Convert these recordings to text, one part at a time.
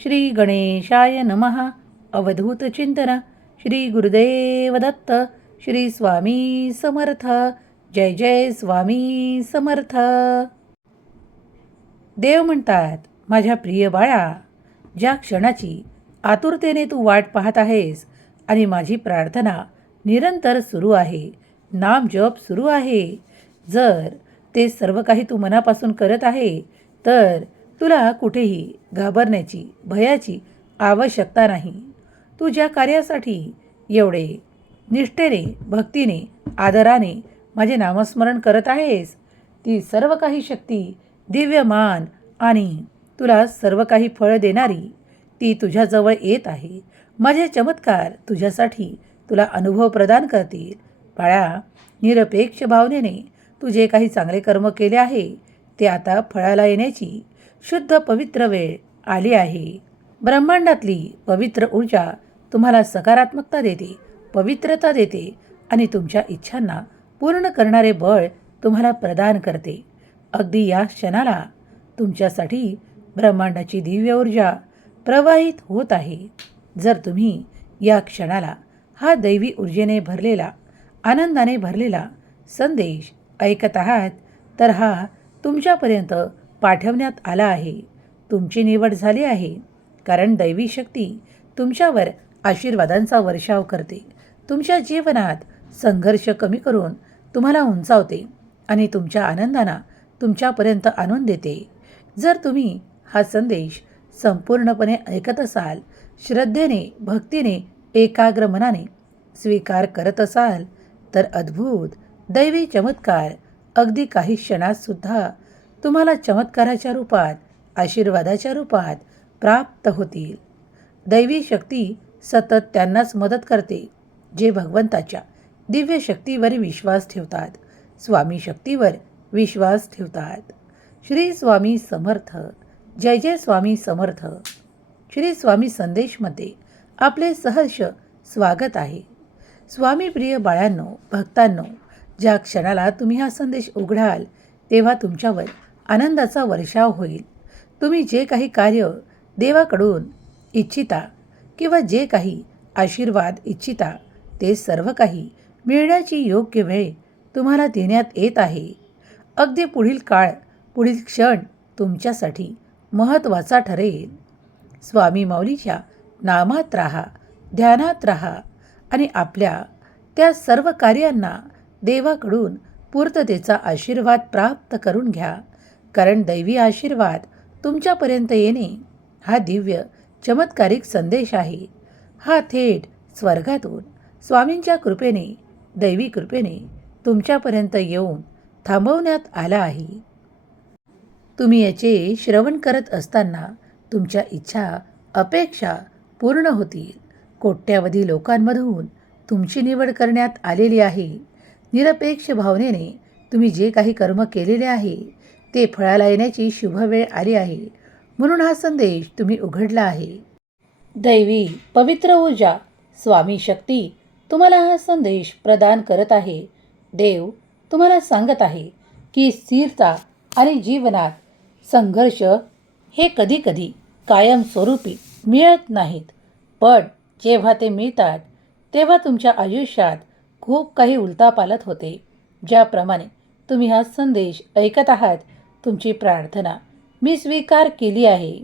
श्री गणेशाय नमः. अवधूत चिंतन. श्री गुरुदेव दत्त. श्री स्वामी समर्थ. जय जय स्वामी समर्थ. देव म्हणतात, माझ्या प्रिय बाळा, ज्या क्षणाची आतुरतेने तू वाट पाहत आहेस आणि माझी प्रार्थना निरंतर सुरू आहे, नाम जप सुरू आहे, जर ते सर्व काही तू मनापासून करत आहे तर तुला कुठेही घाबरण्याची, भयाची आवश्यकता नाही. तू ज्या कार्यासाठी एवढे निष्ठेने, भक्तीने, आदराने माझे नामस्मरण करत आहेस, ती सर्व काही शक्ती, दिव्यमान आणि तुला सर्व काही फळ देणारी ती तुझ्याजवळ येत आहे. माझे चमत्कार तुझ्यासाठी तुला अनुभव प्रदान करतील. बाळा, निरपेक्ष भावनेने तू जे काही चांगले कर्म केले आहे ते आता फळाला येण्याची शुद्ध पवित्र वेळ आली आहे. ब्रह्मांडातली पवित्र ऊर्जा तुम्हाला सकारात्मकता देते, पवित्रता देते आणि तुमच्या इच्छांना पूर्ण करणारे बळ तुम्हाला प्रदान करते. अगदी या क्षणाला तुमच्यासाठी ब्रह्मांडाची दिव्य ऊर्जा प्रवाहित होत आहे. जर तुम्ही या क्षणाला हा दैवी ऊर्जेने भरलेला, आनंदाने भरलेला संदेश ऐकत आहात तर हा तुमच्यापर्यंत पाठवण्यात आला आहे. तुमची निवड झाली आहे, कारण दैवी शक्ती तुमच्यावर आशीर्वादांचा वर्षाव करते, तुमच्या जीवनात संघर्ष कमी करून तुम्हाला उंचावते आणि तुमच्या आनंदांना तुमच्यापर्यंत आणून देते. जर तुम्ही हा संदेश संपूर्णपणे ऐकत असाल, श्रद्धेने, भक्तीने, एकाग्र मनाने स्वीकार करत असाल, तर अद्भुत दैवी चमत्कार अगदी काही क्षणातसुद्धा तुम्हाला चमत्काराच्या रूपात, आशीर्वादाच्या रूपात प्राप्त होतील. दैवी शक्ती सतत त्यांनाच मदत करते जे भगवंताच्या दिव्य शक्तीवर विश्वास ठेवतात, स्वामी शक्तीवर विश्वास ठेवतात. श्री स्वामी समर्थ. जय जय स्वामी समर्थ. श्री स्वामी संदेशमध्ये आपले सहर्ष स्वागत आहे. स्वामी प्रिय बाळांनो, भक्तांनो, ज्या क्षणाला तुम्ही हा संदेश उघडाल तेव्हा तुमच्यावर आनंदाचा वर्षाव होईल. तुम्ही जे काही कार्य देवाकडून इच्छिता किंवा जे काही आशीर्वाद इच्छिता ते सर्व काही मिळण्याची योग्य वेळ तुम्हाला देण्यात येत आहे. अगदी पुढील काळ, पुढील क्षण तुमच्यासाठी महत्त्वाचा ठरेल. स्वामी माऊलीच्या नामात राहा, ध्यानात राहा आणि आपल्या त्या सर्व कार्यांना देवाकडून पूर्ततेचा आशीर्वाद प्राप्त करून घ्या. कारण दैवी आशीर्वाद तुमच्यापर्यंत येणे हा दिव्य चमत्कारिक संदेश आहे. हा थेट स्वर्गातून स्वामींच्या कृपेने, दैवी कृपेने तुमच्यापर्यंत येऊन थांबवण्यात आला आहे. तुम्ही याचे श्रवण करत असताना तुमच्या इच्छा, अपेक्षा पूर्ण होतील. कोट्यावधी लोकांमधून तुमची निवड करण्यात आलेली आहे. निरपेक्ष भावनेने तुम्ही जे काही कर्म केलेले आहे ते फळाला येण्याची शुभ वेळ आली आहे. म्हणून हा संदेश तुम्ही उघडला आहे. दैवी पवित्र ऊर्जा, स्वामी शक्ती तुम्हाला हा संदेश प्रदान करत आहे. देव तुम्हाला सांगत आहे की स्थिरता आणि जीवनात संघर्ष हे कधीकधी कायमस्वरूपी मिळत नाहीत, पण जेव्हा ते मिळतात तेव्हा तुमच्या आयुष्यात खूप काही उलथापालथ होते. ज्याप्रमाणे तुम्ही हा संदेश ऐकत आहात, तुमची प्रार्थना मी स्वीकार केली आहे.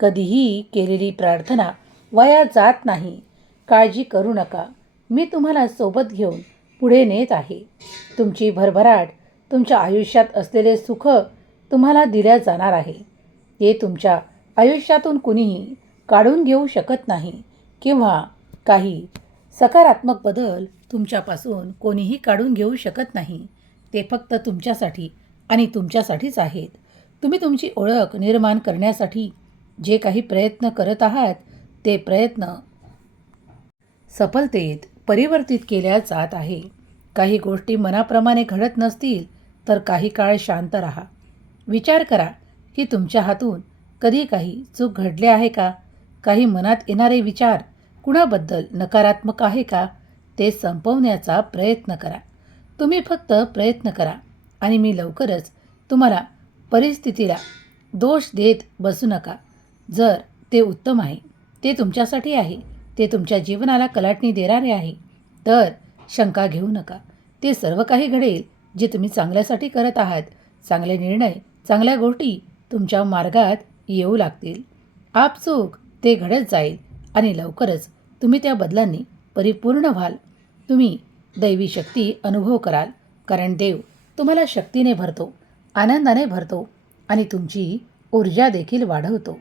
कधीही केलेली प्रार्थना वाया जात नाही. काळजी करू नका, मी तुम्हाला सोबत घेऊन पुढे नेत आहे. तुमची भरभराट, तुमच्या आयुष्यात असलेले सुख तुम्हाला दिल्या जाणार आहे. ते तुमच्या आयुष्यातून कुणीही काढून घेऊ शकत नाही किंवा काही सकारात्मक बदल तुमच्यापासून कोणीही काढून घेऊ शकत नाही. ते फक्त तुमच्यासाठी आणि तुमच्यासाठीच आहेत. तुम्ही तुमची ओळख निर्माण करण्यासाठी जे काही प्रयत्न करत आहात ते प्रयत्न सफलतेत परिवर्तित केल्या जात आहे. काही गोष्टी मनाप्रमाणे घडत नसतील तर काही काळ शांत राहा. विचार करा की तुमच्या हातून कधी काही चूक घडले आहे का? काही मनात येणारे विचार कुणाबद्दल नकारात्मक आहे का? ते संपवण्याचा प्रयत्न करा. तुम्ही फक्त प्रयत्न करा आणि मी लवकरच तुम्हाला परिस्थितीला दोष देत बसू नका. जर ते उत्तम आहे, ते तुमच्यासाठी आहे, ते तुमच्या जीवनाला कलाटणी देणारे आहे. तर शंका घेऊ नका. ते सर्व काही घडेल जे तुम्ही चांगल्यासाठी करत आहात. चांगले निर्णय, चांगल्या गोष्टी तुमच्या मार्गात येऊ लागतील. आपसूक ते घडत जाईल आणि लवकरच तुम्ही त्या बदलांनी परिपूर्ण व्हाल. तुम्ही दैवी शक्ती अनुभव कराल, कारण देव तुम्हाला शक्तीने भरतो, आनंदाने भरतो आणि तुमची ऊर्जा देखील वाढवतो.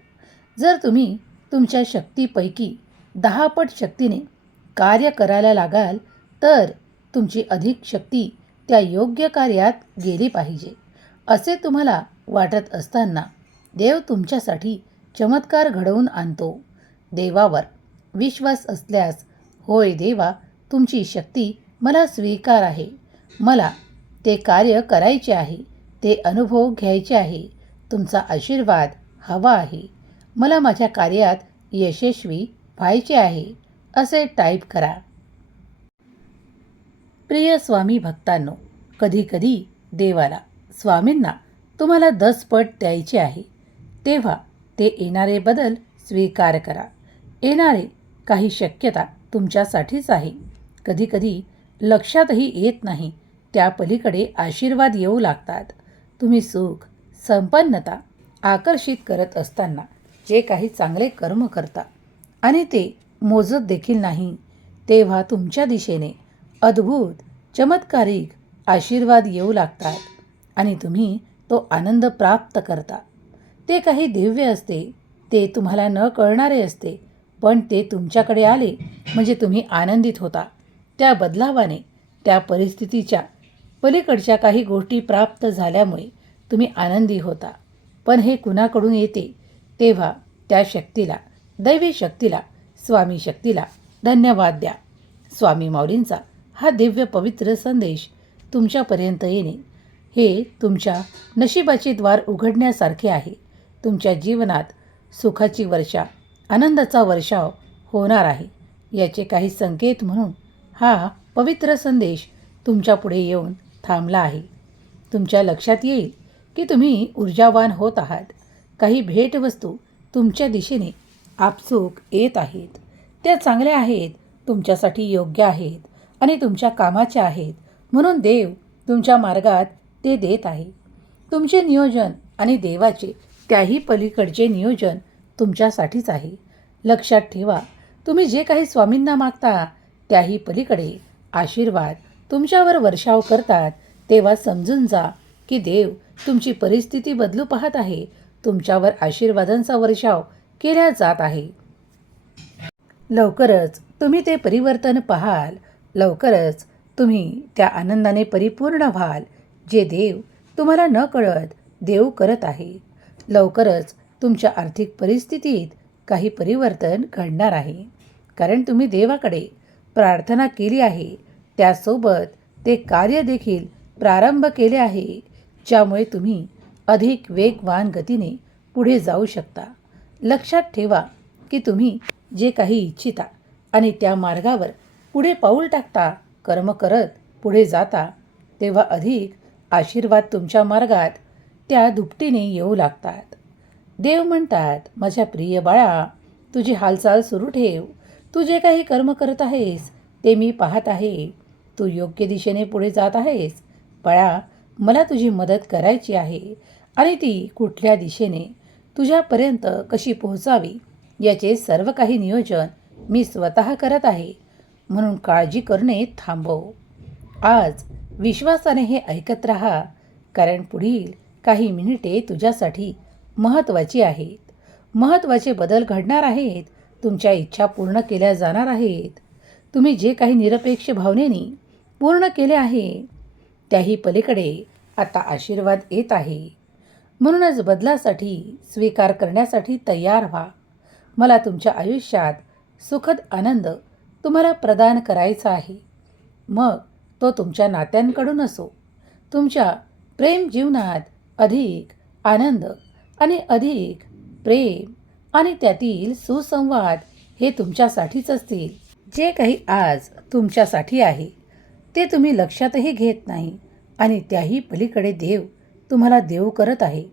जर तुम्ही तुमच्या शक्तीपैकी 10 पट शक्तीने कार्य करायला लागाल, तर तुमची अधिक शक्ती त्या योग्य कार्यात गेली पाहिजे. असे तुम्हाला वाटत असताना देव तुमच्यासाठी चमत्कार घडवून आणतो. देवावर विश्वास असल्यास, होय देवा, तुमची शक्ती मला स्वीकार आहे. मला ते कार्य करायचे आहे, ते अनुभव घ्यायचे आहे. तुमचा आशीर्वाद हवा आहे. मला माझ्या कार्यात यशस्वी व्हायचे आहे, असे टाईप करा. प्रिय स्वामी भक्तांनो, कधीकधी देवाला, स्वामींना तुम्हाला 10 पट द्यायचे आहे. तेव्हा ते येणारे बदल स्वीकार करा. येणारे काही शक्यता तुमच्यासाठीच आहे. कधीकधी लक्षातही येत नाही, त्या पलीकडे आशीर्वाद येऊ लागतात. तुम्ही सुख, संपन्नता आकर्षित करत असताना जे काही चांगले कर्म करता आणि ते मोजत देखील नाही, तेव्हा तुमच्या दिशेने अद्भुत, चमत्कारिक आशीर्वाद येऊ लागतात आणि तुम्ही तो आनंद प्राप्त करता. ते काही दिव्य असते, ते तुम्हाला न कळणारे असते, पण ते तुमच्याकडे आले म्हणजे तुम्ही आनंदित होता. त्या बदलावाने, त्या परिस्थितीच्या पलीकडच्या काही गोष्टी प्राप्त झाल्यामुळे तुम्ही आनंदी होता. पण हे कुणाकडून येते? तेव्हा त्या शक्तीला, दैवी शक्तीला, स्वामी शक्तीला धन्यवाद द्या. स्वामी माऊलींचा हा दिव्य पवित्र संदेश तुमच्यापर्यंत येणे हे तुमच्या नशिबाचे द्वार उघडण्यासारखे आहे. तुमच्या जीवनात सुखाची वर्षा, आनंदाचा वर्षाव होणार आहे. याचे काही संकेत म्हणून हा पवित्र संदेश तुमच्यापुढे येऊन थांबला आहे. तुमच्या लक्षात येईल की तुम्ही ऊर्जावान होत आहात. काही भेटवस्तू तुमच्या दिशेने आपसूक येत आहेत. त्या चांगल्या आहेत, तुमच्यासाठी योग्य आहेत आणि तुमच्या कामाच्या आहेत. म्हणून देव तुमच्या मार्गात ते देत आहे. तुमचे नियोजन आणि देवाचे त्याही पलीकडचे नियोजन तुमच्यासाठीच आहे. लक्षात ठेवा, तुम्ही जे काही स्वामींना मागता त्याही पलीकडे आशीर्वाद तुमच्यावर वर्षाव करतात. तेव्हा समजून जा की देव तुमची परिस्थिती बदलू पाहत आहे. तुमच्यावर आशीर्वादांचा वर्षाव केला जात आहे. लवकरच तुम्ही ते परिवर्तन पाहाल. लवकरच तुम्ही त्या आनंदाने परिपूर्ण व्हाल, जे देव तुम्हाला न कळत देव करत आहे. लवकरच तुमच्या आर्थिक परिस्थितीत काही परिवर्तन घडणार आहे, कारण तुम्ही देवाकडे प्रार्थना केली आहे. त्यासोबत ते कार्य देखील प्रारंभ केले आहे, ज्यामुळे तुम्ही अधिक वेगवान गतीने पुढे जाऊ शकता. लक्षात ठेवा की तुम्ही जे काही इच्छिता आणि त्या मार्गावर पुढे पाऊल टाकता, कर्म करत पुढे जाता, तेव्हा अधिक आशीर्वाद तुमच्या मार्गात त्या दुपटीने येऊ लागतात. देव म्हणतात, माझ्या प्रिय बाळा, तुझी हालचाल सुरू ठेव. तू जे काही कर्म करत आहेस ते मी पाहत आहे. तू योग्य दिशेने पुढे जात आहेस. बाळा, मला तुझी मदत करायची आहे आणि ती कुठल्या दिशेने तुझ्यापर्यंत कशी पोहोचावी याचे सर्व काही नियोजन मी स्वतः करत आहे. म्हणून काळजी करणे थांबव. आज विश्वासाने हे ऐकत राहा, कारण पुढील काही मिनिटे तुझ्यासाठी महत्त्वाची आहेत. महत्त्वाचे बदल घडणार आहेत. तुमच्या इच्छा पूर्ण केल्या जाणार आहेत. तुम्ही जे काही निरपेक्ष भावनेने पूर्ण केले आहे त्याही पलीकडे आता आशीर्वाद येत आहे. म्हणूनच बदलासाठी, स्वीकार करण्यासाठी तयार व्हा. मला तुमच्या आयुष्यात सुखद आनंद तुम्हाला प्रदान करायचा आहे. मग तो तुमच्या नात्यांकडून असो, तुमच्या प्रेम जीवनात अधिक आनंद आणि अधिक प्रेम आणि त्यातील सुसंवाद हे तुमच्यासाठीच असतील. जे काही आज तुमच्यासाठी आहे ते तुम्ही लक्षातही घेत नाही आणि त्याही पलीकडे देव तुम्हाला देव करत आहे.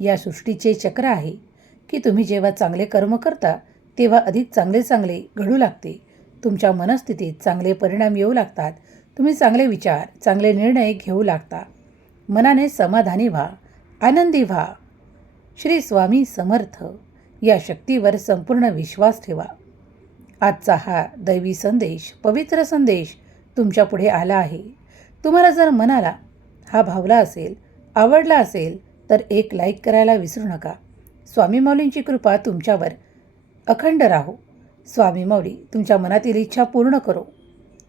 या सृष्टीचे चक्र आहे. की तुम्ही जेव्हा चांगले कर्म करता तेव्हा अधिक चांगले चांगले घडू लागते. तुमच्या मनस्थितीत चांगले परिणाम येऊ लागतात. तुम्ही चांगले विचार, चांगले निर्णय घेऊ लागता. मनाने समाधानी व्हा, आनंदी व्हा. श्री स्वामी समर्थ. या शक्तीवर संपूर्ण विश्वास ठेवा. आजचा हा दैवी संदेश, पवित्र संदेश तुमच्या पुढे आला आहे. तुम्हाला जर मनाला हा भावला असेल, आवडला असेल तर एक लाईक करायला विसरू नका. स्वामी माऊलींची कृपा तुमच्यावर अखंड राहो. स्वामी माऊली तुमच्या मनातील इच्छा पूर्ण करो.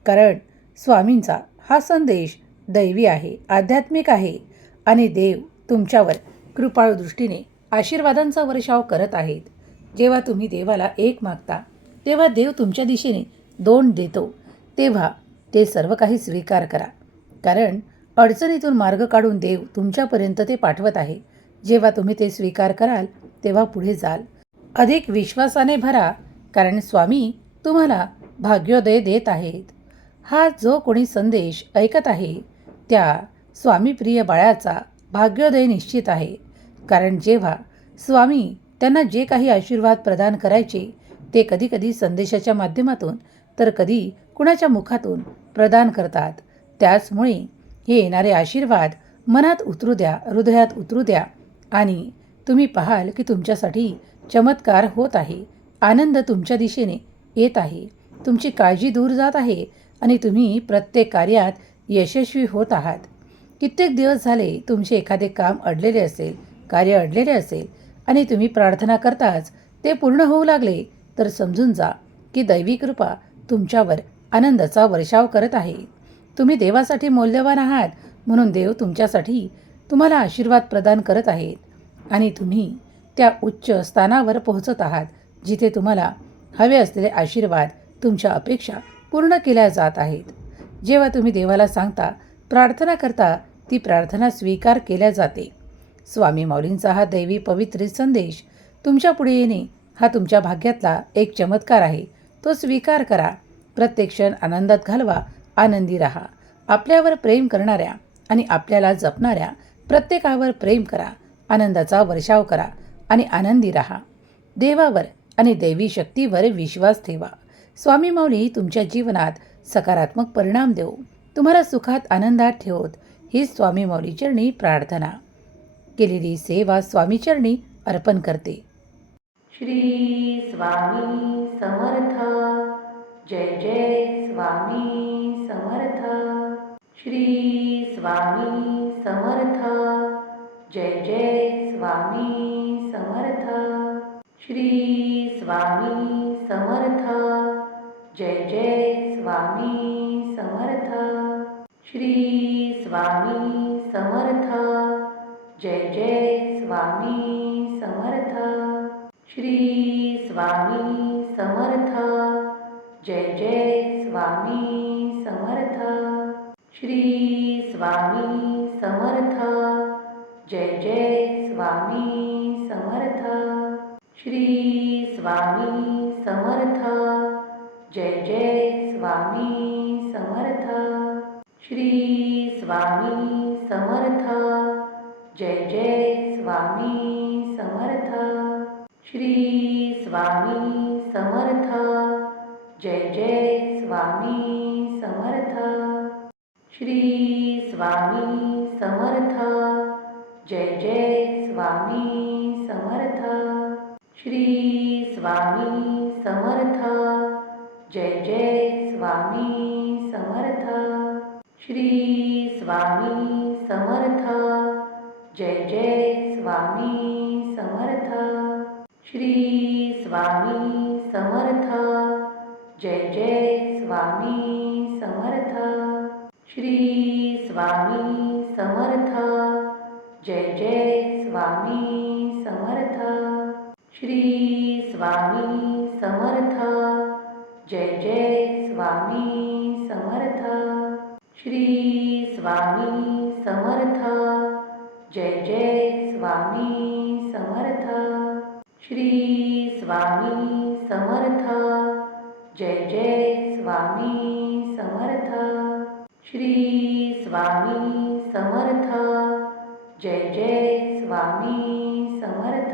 कारण स्वामींचा हा संदेश दैवी आहे, आध्यात्मिक आहे आणि देव तुमच्यावर कृपाळू दृष्टीने आशीर्वादांचा वर्षाव करत आहेत. जेव्हा तुम्ही देवाला एक मागता तेव्हा देव तुमच्या दिशेने दोन देतो. तेव्हा ते सर्व काही स्वीकार करा. कारण अडचणीतून मार्ग काढून देव तुमच्यापर्यंत ते पाठवत आहे. जेव्हा तुम्ही ते स्वीकार कराल तेव्हा पुढे जाल. अधिक विश्वासाने भरा, कारण स्वामी तुम्हाला भाग्योदय देत आहेत. हा जो कोणी संदेश ऐकत आहे त्या स्वामी प्रिय बाळाचा भाग्योदय निश्चित आहे. कारण जेव्हा स्वामी त्यांना जे काही आशीर्वाद प्रदान करायचे ते कधीकधी संदेशाच्या माध्यमातून तर कधी कुणाच्या मुखातून प्रदान करतात. त्याचमुळे हे येणारे आशीर्वाद मनात उतरू द्या, हृदयात उतरू द्या आणि तुम्ही पाहाल की तुमच्यासाठी चमत्कार होत आहे. आनंद तुमच्या दिशेने येत आहे. तुमची काळजी दूर जात आहे आणि तुम्ही प्रत्येक कार्यात यशस्वी होत आहात. कित्येक दिवस झाले तुमचे एखादे काम अडलेले असेल, कार्य अडलेले असेल आणि तुम्ही प्रार्थना करताच ते पूर्ण होऊ लागले तर समजून जा की दैवी कृपा तुमच्यावर आनंदाचा वर्षाव करत आहे. तुम्ही देवासाठी मौल्यवान आहात म्हणून देव तुमच्यासाठी तुम्हाला आशीर्वाद प्रदान करत आहेत आणि तुम्ही त्या उच्च स्थानावर पोहोचत आहात जिथे तुम्हाला हवे असलेले आशीर्वाद, तुमच्या अपेक्षा पूर्ण केल्या जात आहेत. जेव्हा तुम्ही देवाला सांगता, प्रार्थना करता, ती प्रार्थना स्वीकार केल्या जाते. स्वामी माऊलींचा हा दैवी पवित्र संदेश तुमच्या पुढे येणे हा तुमच्या भाग्यातला एक चमत्कार आहे. तो स्वीकार करा. प्रत्येक क्षण आनंदात घालवा, आनंदी राहा. आपल्यावर प्रेम करणाऱ्या आणि आपल्याला जपणाऱ्या प्रत्येकावर प्रेम करा, आनंदाचा वर्षाव करा आणि आनंदी राहा. देवावर आणि दैवी शक्तीवर विश्वास ठेवा. स्वामी माऊली तुमच्या जीवनात सकारात्मक परिणाम देऊ, तुम्हाला सुखात आनंदात ठेवत ही स्वामी माऊली चरणी प्रार्थना. केलेली सेवा स्वामी चरणी अर्पण करते. श्री स्वामी समर्थ. जय जय स्वामी समर्थ. श्री स्वामी समर्थ. जय जय स्वामी समर्थ. श्री स्वामी समर्थ. जय जय स्वामी समर्थ. श्री स्वामी समर्थ. जय जय स्वामी समर्थ. श्री स्वामी समर्थ. जय जय स्वामी समर्थ. श्री स्वामी समर्थ. जय जय स्वामी समर्थ. श्री स्वामी समर्थ. जय जय स्वामी समर्थ. श्री स्वामी समर्थ. जय जय स्वामी समर्थ. श्री स्वामी समर्थ. जय जय स्वामी समर्थ. श्री स्वामी समर्थ. जय जय स्वामी समर्थ. श्री स्वामी समर्थ. जय जय स्वामी समर्थ. श्री स्वामी समर्थ. जय जय स्वामी समर्थ. श्री स्वामी समर्थ. जय जय स्वामी समर्थ. श्री स्वामी समर्थ. जय जय स्वामी समर्थ. श्री स्वामी समर्थ. जय जय स्वामी समर्थ. श्री स्वामी समर्थ. जय जय स्वामी समर्थ. श्री स्वामी समर्थ. जय जय स्वामी समर्थ. श्री स्वामी समर्थ. जय जय स्वामी समर्थ.